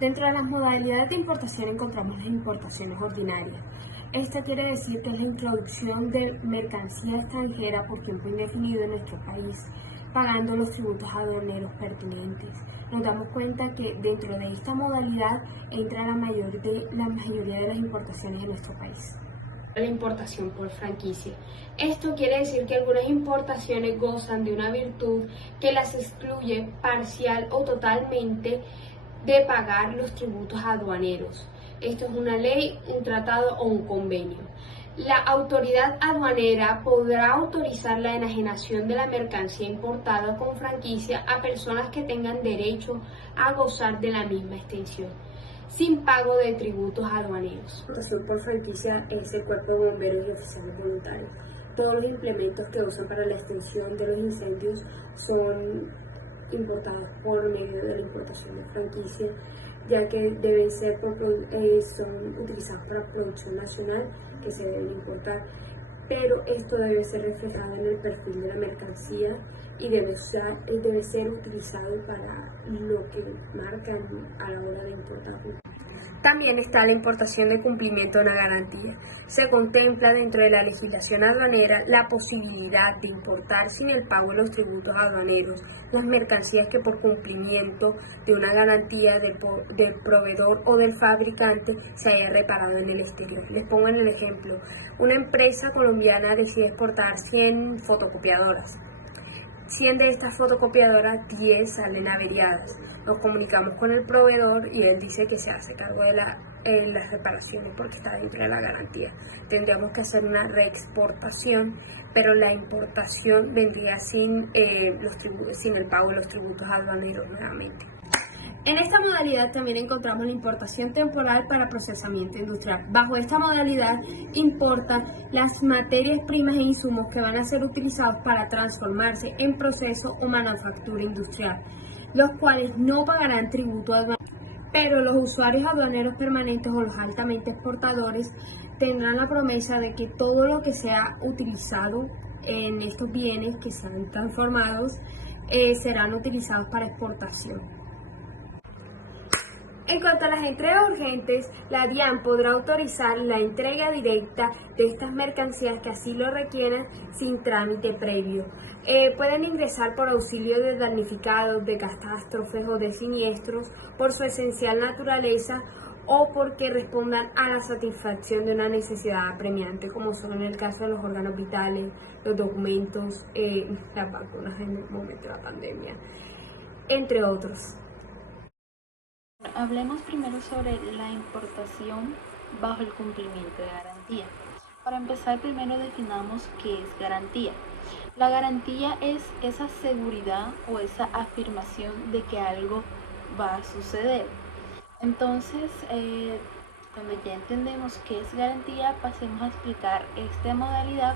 Dentro de las modalidades de importación encontramos las importaciones ordinarias. Esto quiere decir que es la introducción de mercancía extranjera por tiempo indefinido en nuestro país, pagando los tributos aduaneros pertinentes. Nos damos cuenta que dentro de esta modalidad entra la mayoría de las importaciones en nuestro país. La importación por franquicia. Esto quiere decir que algunas importaciones gozan de una virtud que las excluye parcial o totalmente de pagar los tributos aduaneros. Esto es una ley, un tratado o un convenio. La autoridad aduanera podrá autorizar la enajenación de la mercancía importada con franquicia a personas que tengan derecho a gozar de la misma extensión, sin pago de tributos aduaneros. La importación por franquicia es el cuerpo de bomberos y oficiales voluntarios. Todos los implementos que usan para la extinción de los incendios son importados por medio de la importación de franquicia, ya que deben ser son utilizados para producción nacional que se deben importar, pero esto debe ser reflejado en el perfil de la mercancía y debe ser utilizado para lo que marcan a la hora de importarlo. También está la importación de cumplimiento de una garantía. Se contempla dentro de la legislación aduanera la posibilidad de importar sin el pago de los tributos aduaneros las mercancías que por cumplimiento de una garantía del proveedor o del fabricante se haya reparado en el exterior. Les pongo en el ejemplo, una empresa colombiana decide exportar 100 fotocopiadoras. 100 de estas fotocopiadoras, 10 salen averiadas. Nos comunicamos con el proveedor y él dice que se hace cargo de las reparaciones porque está dentro de la garantía. Tendríamos que hacer una reexportación, pero la importación vendría sin el pago de los tributos aduaneros nuevamente. En esta modalidad también encontramos la importación temporal para procesamiento industrial. Bajo esta modalidad importan las materias primas e insumos que van a ser utilizados para transformarse en proceso o manufactura industrial, los cuales no pagarán tributo aduanero, pero los usuarios aduaneros permanentes o los altamente exportadores tendrán la promesa de que todo lo que sea utilizado en estos bienes que sean transformados serán utilizados para exportación. En cuanto a las entregas urgentes, la DIAN podrá autorizar la entrega directa de estas mercancías que así lo requieran sin trámite previo. Pueden ingresar por auxilio de damnificados, de catástrofes o de siniestros por su esencial naturaleza o porque respondan a la satisfacción de una necesidad apremiante, como son en el caso de los órganos vitales, los documentos, las vacunas en el momento de la pandemia, entre otros. Hablemos primero sobre la importación bajo el cumplimiento de garantía. Para empezar, primero definamos qué es garantía. La garantía es esa seguridad o esa afirmación de que algo va a suceder. Entonces, cuando ya entendemos qué es garantía, pasemos a explicar esta modalidad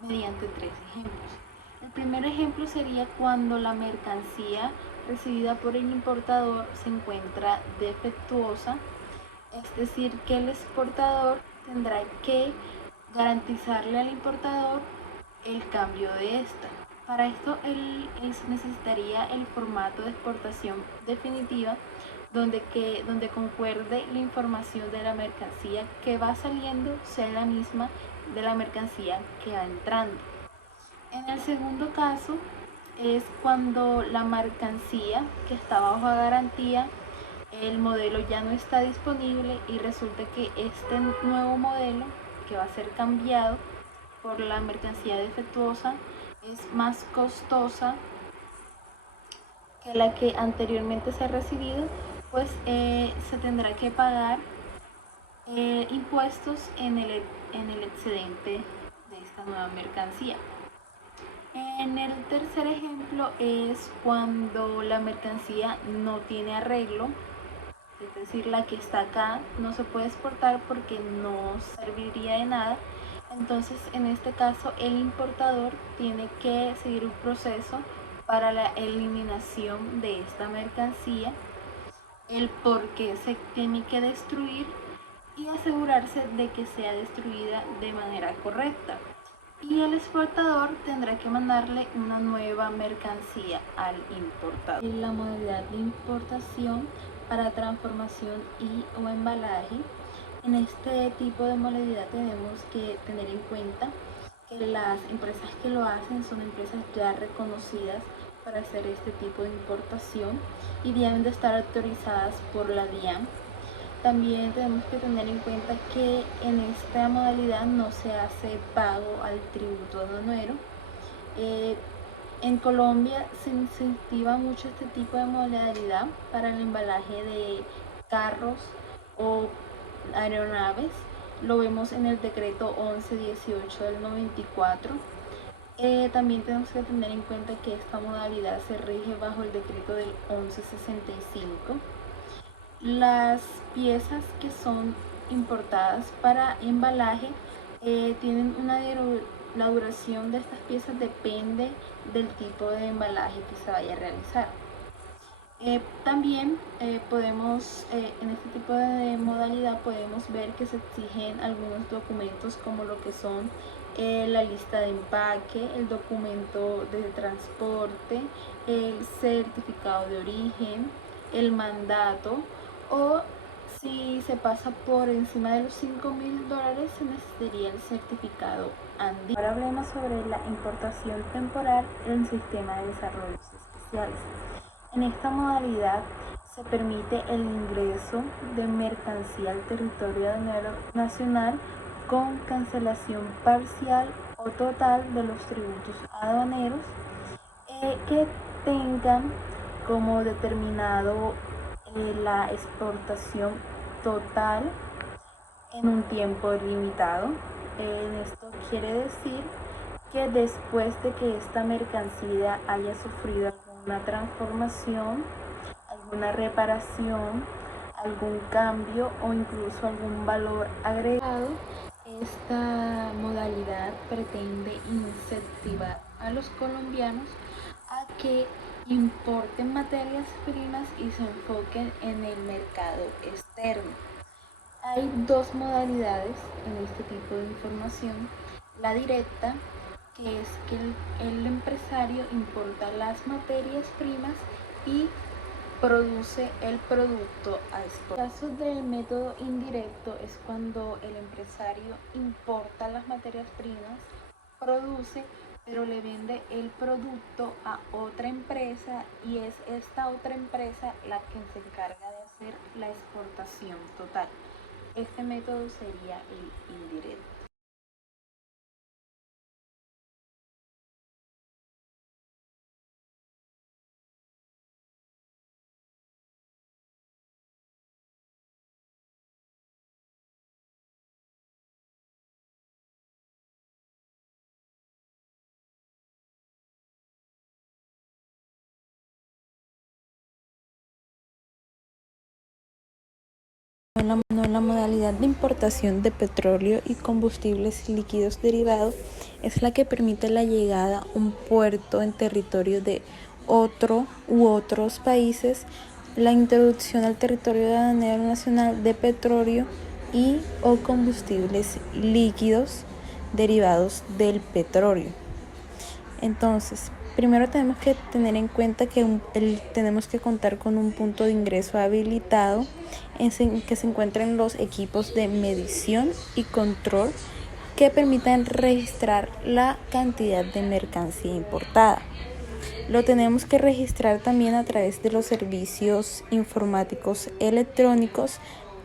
mediante 3 ejemplos. El primer ejemplo sería cuando la mercancía recibida por el importador se encuentra defectuosa, es decir, que el exportador tendrá que garantizarle al importador el cambio de esta. Para esto él necesitaría el formato de exportación definitiva donde concuerde la información de la mercancía que va saliendo sea la misma de la mercancía que va entrando. En el segundo caso es cuando la mercancía que está bajo garantía, el modelo ya no está disponible y resulta que este nuevo modelo que va a ser cambiado por la mercancía defectuosa es más costosa que la que anteriormente se ha recibido, pues se tendrá que pagar impuestos en el excedente de esta nueva mercancía. En el tercer ejemplo es cuando la mercancía no tiene arreglo, es decir, la que está acá no se puede exportar porque no serviría de nada. Entonces, en este caso, el importador tiene que seguir un proceso para la eliminación de esta mercancía, el por qué se tiene que destruir y asegurarse de que sea destruida de manera correcta. Y el exportador tendrá que mandarle una nueva mercancía al importador. La modalidad de importación para transformación y o embalaje. En este tipo de modalidad tenemos que tener en cuenta que las empresas que lo hacen son empresas ya reconocidas para hacer este tipo de importación y deben de estar autorizadas por la DIAN. También tenemos que tener en cuenta que en esta modalidad no se hace pago al tributo aduanero. En Colombia se incentiva mucho este tipo de modalidad para el embalaje de carros o aeronaves. Lo vemos en el decreto 1118 del 94. También tenemos que tener en cuenta que esta modalidad se rige bajo el decreto del 1165. Las piezas que son importadas para embalaje tienen la duración de estas piezas depende del tipo de embalaje que se vaya a realizar. También podemos, en este tipo de modalidad podemos ver que se exigen algunos documentos como lo que son la lista de empaque, el documento de transporte, el certificado de origen, el mandato, o si se pasa por encima de los $5.000 se necesitaría el certificado ANDI. Ahora hablemos sobre la importación temporal en sistema de desarrollos especiales. En esta modalidad se permite el ingreso de mercancía al territorio nacional con cancelación parcial o total de los tributos aduaneros que tengan como determinado la exportación total en un tiempo limitado. Esto quiere decir que después de que esta mercancía haya sufrido alguna transformación, alguna reparación, algún cambio o incluso algún valor agregado, esta modalidad pretende incentivar a los colombianos a que importen materias primas y se enfoquen en el mercado externo. Hay dos modalidades en este tipo de información. La directa, que es que el empresario importa las materias primas y produce el producto a exportar. El caso del método indirecto es cuando el empresario importa las materias primas, produce, pero le vende el producto a otra empresa y es esta otra empresa la que se encarga de hacer la exportación total. Este método sería el indirecto. La modalidad de importación de petróleo y combustibles líquidos derivados es la que permite la llegada a un puerto en territorio de otro u otros países, la introducción al territorio aduanero nacional de petróleo y o combustibles líquidos derivados del petróleo. Entonces, primero tenemos que tener en cuenta que tenemos que contar con un punto de ingreso habilitado en que se encuentren los equipos de medición y control que permitan registrar la cantidad de mercancía importada. Lo tenemos que registrar también a través de los servicios informáticos electrónicos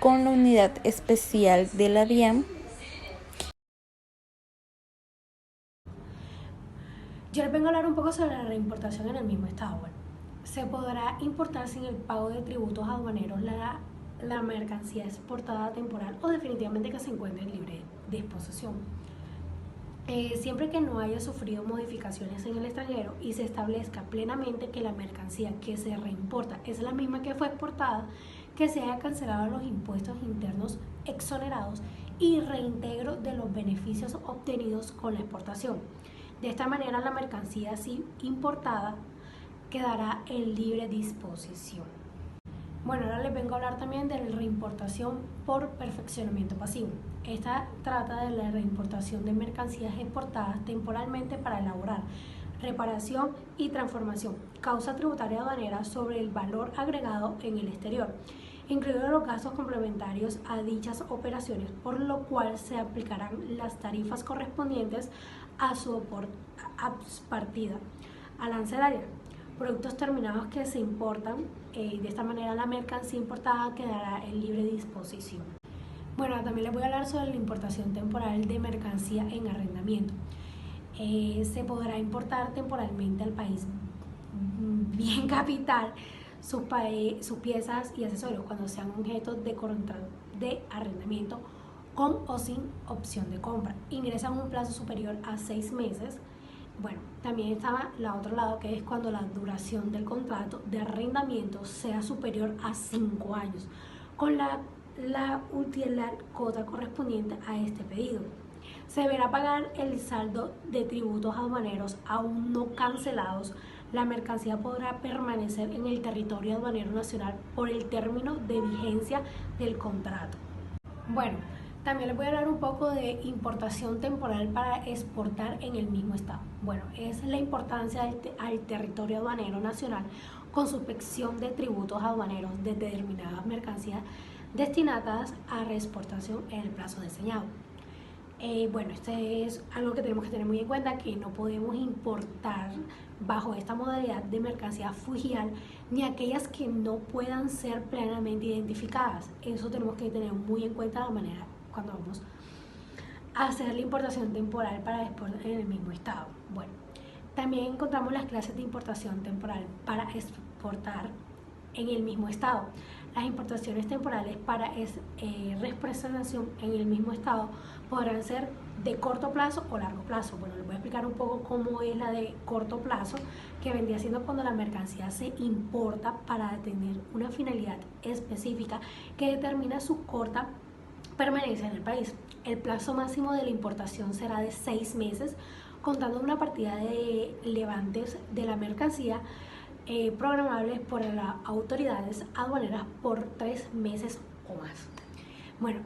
con la unidad especial de la DIAN. Yo les vengo a hablar un poco sobre la reimportación en el mismo estado. Bueno, se podrá importar sin el pago de tributos aduaneros la mercancía exportada temporal o definitivamente que se encuentre en libre disposición. Siempre que no haya sufrido modificaciones en el extranjero y se establezca plenamente que la mercancía que se reimporta es la misma que fue exportada, que se haya cancelado los impuestos internos exonerados y reintegro de los beneficios obtenidos con la exportación. De esta manera la mercancía así importada quedará en libre disposición. Bueno, ahora les vengo a hablar también de la reimportación por perfeccionamiento pasivo. Esta trata de la reimportación de mercancías exportadas temporalmente para elaborar reparación y transformación, causa tributaria aduanera sobre el valor agregado en el exterior, incluidos los gastos complementarios a dichas operaciones, por lo cual se aplicarán las tarifas correspondientes a su partida arancelaria. Productos terminados que se importan, de esta manera la mercancía importada quedará en libre disposición. Bueno, también les voy a hablar sobre la importación temporal de mercancía en arrendamiento. Se podrá importar temporalmente al país bien capital sus piezas y accesorios cuando sean objeto de contrato de arrendamiento con o sin opción de compra. Ingresan un plazo superior a 6 meses. Bueno, también estaba el otro lado, que es cuando la duración del contrato de arrendamiento sea superior a 5 años, con la utilidad cuota correspondiente a este pedido. Se deberá pagar el saldo de tributos aduaneros aún no cancelados. La mercancía podrá permanecer en el territorio aduanero nacional por el término de vigencia del contrato. Bueno, también les voy a hablar un poco de importación temporal para exportar en el mismo estado. Bueno, es la importancia al territorio aduanero nacional con suspensión de tributos aduaneros de determinadas mercancías destinadas a reexportación en el plazo diseñado. Bueno, este es algo que tenemos que tener muy en cuenta, que no podemos importar bajo esta modalidad de mercancía fugial ni aquellas que no puedan ser plenamente identificadas. Eso tenemos que tener muy en cuenta de la manera cuando vamos a hacer la importación temporal para exportar en el mismo estado. Bueno, también encontramos las clases de importación temporal para exportar en el mismo estado. Las importaciones temporales para representación en el mismo estado podrán ser de corto plazo o largo plazo. Bueno, les voy a explicar un poco cómo es la de corto plazo, que vendría siendo cuando la mercancía se importa para tener una finalidad específica que determina su corta permanencia en el país. El plazo máximo de la importación será de 6 meses, contando una partida de levantes de la mercancía programables por las autoridades aduaneras por 3 meses o más. Bueno,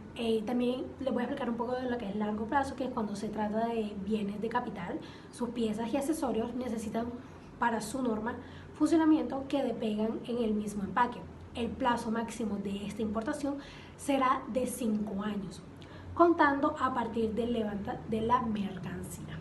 también les voy a explicar un poco de lo que es largo plazo, que es cuando se trata de bienes de capital. Sus piezas y accesorios necesitan para su normal funcionamiento que despegan en el mismo empaque. El plazo máximo de esta importación será de 5 años, contando a partir del levanta de la mercancía.